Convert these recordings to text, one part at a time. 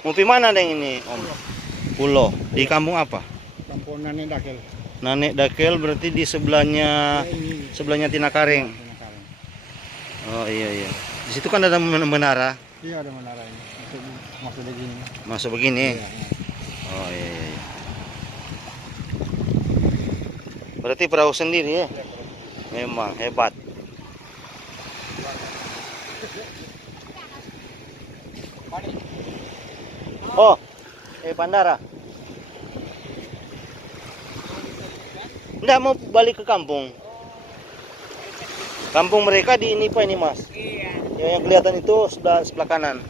Mau pi mana Deng ini, Om? Pulau. Di kampung apa? Kampung Nanek Dakel. Nanek Dakel berarti di sebelahnya Ya, ini sebelahnya Tinakaring. Tinakaring. Oh iya iya. Di situ kan ada menara. Iya ada menara ini. Masuk begini. Masuk begini. Iya, iya. Oh iya iya, iya. Berarti perahu sendiri ya? Memang hebat. Oh, bandara. Enggak mau balik ke kampung. Kampung mereka di ini Pak ini Mas. Iya. Yang kelihatan itu sebelah kanan.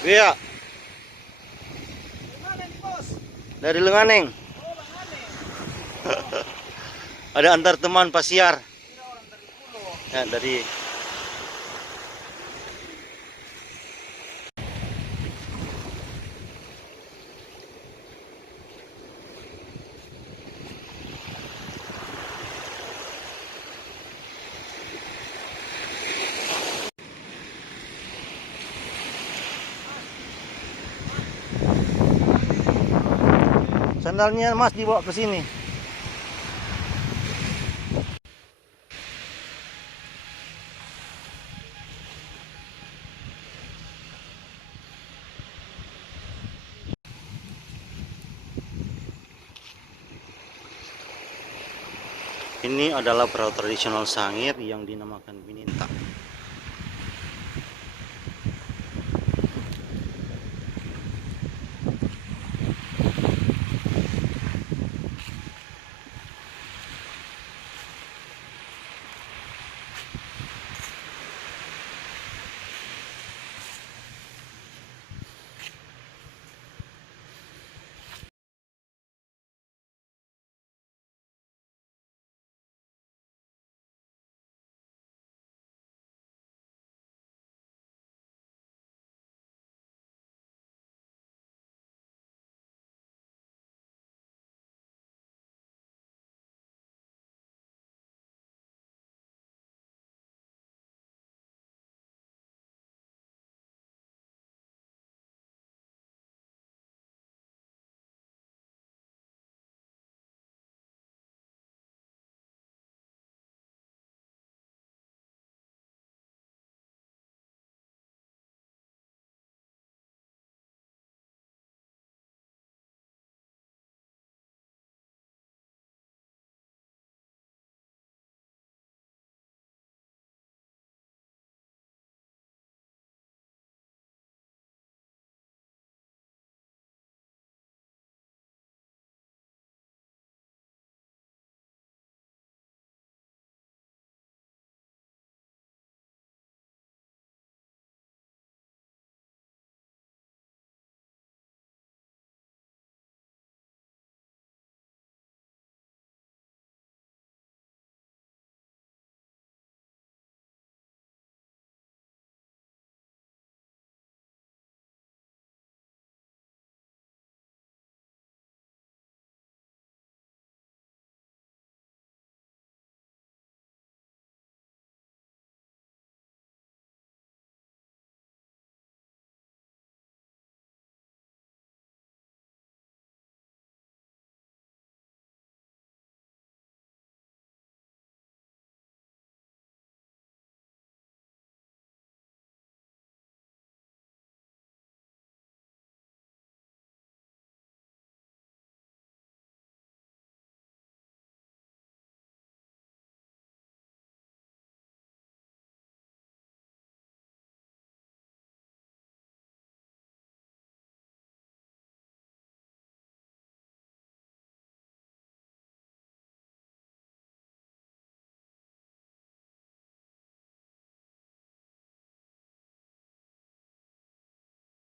Iya. Gimana nih bos? Dari Lenganeng. Oh Bang Ane. Ada antar teman pasiar. Kira orang dari pulau. Ya, dari sandalnya Mas dibawa ke sini. Ini adalah perahu tradisional Sangir yang dinamakan Bini